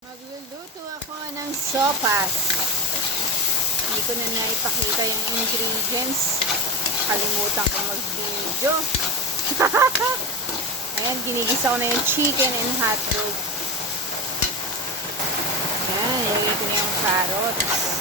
Magluluto ako ng sopas. Hindi ko na naipakita yung ingredients. Kalimutan ko mag-video. Ayan, ginigisa ko na yung chicken and hotdog. Ayan, nilagay ko na yung carrots.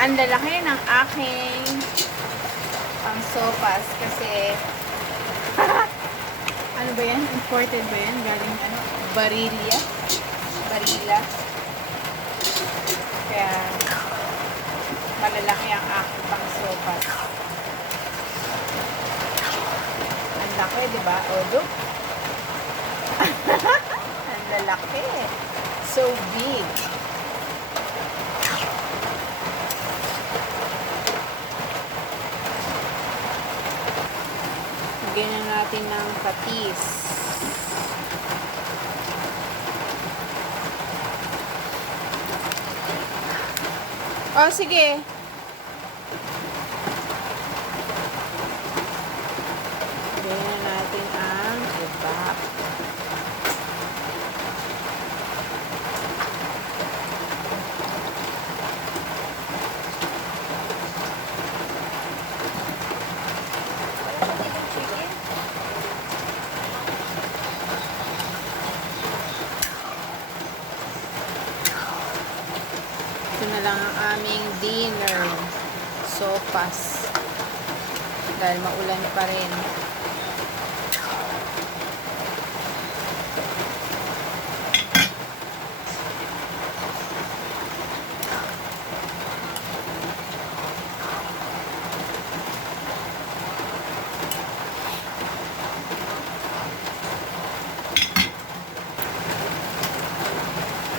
Ang lalaki ng aking sopas kasi ano ba yan? Imported ba yan? Galing Barilla. Kaya malalaki ang aking pang sopas. Ang laki, diba? O, look. Ang lalaki. So big. Lagyan na natin ng patis. O, sige. Lagyan na natin ang kebab. Ito na lang ang aming dinner. Sopas. Dahil maulan pa rin.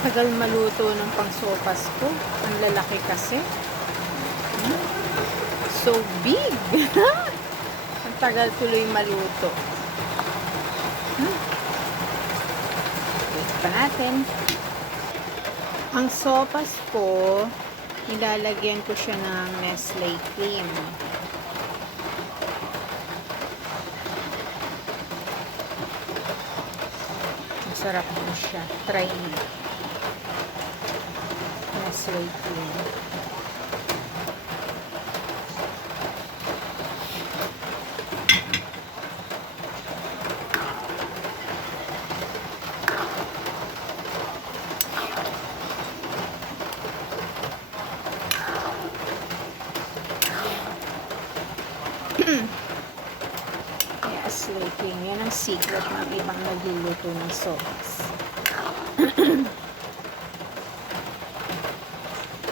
Tagal maluto ng pangsopas ko. Ang lalaki kasi. So big. Ang tagal tuloy maluto. Wait pa natin. Ang sopas ko, nilalagyan ko siya ng Nestle cream. Masarap din siya. Try mo. Nestle cream. Nestle cream. Yan ang secret ng ibang nagluluto ng sopas.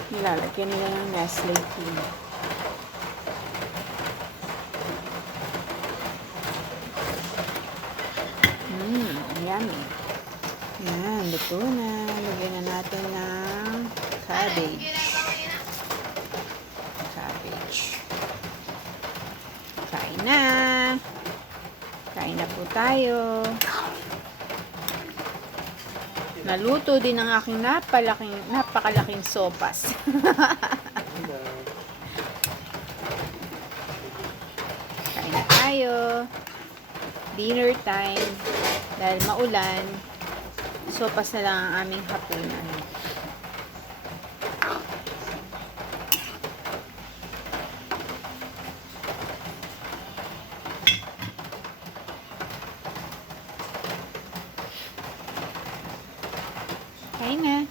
Nilalagyan nila ng Nestle cream. Yummy. Yan, luto na. Lagyan na natin ng cabbage. Kain na. Kain na po tayo. Naluto din ang aking napakalaking sopas. Kain na tayo. Dinner time. Dahil maulan, sopas na lang ang aming hapunan. Kain na.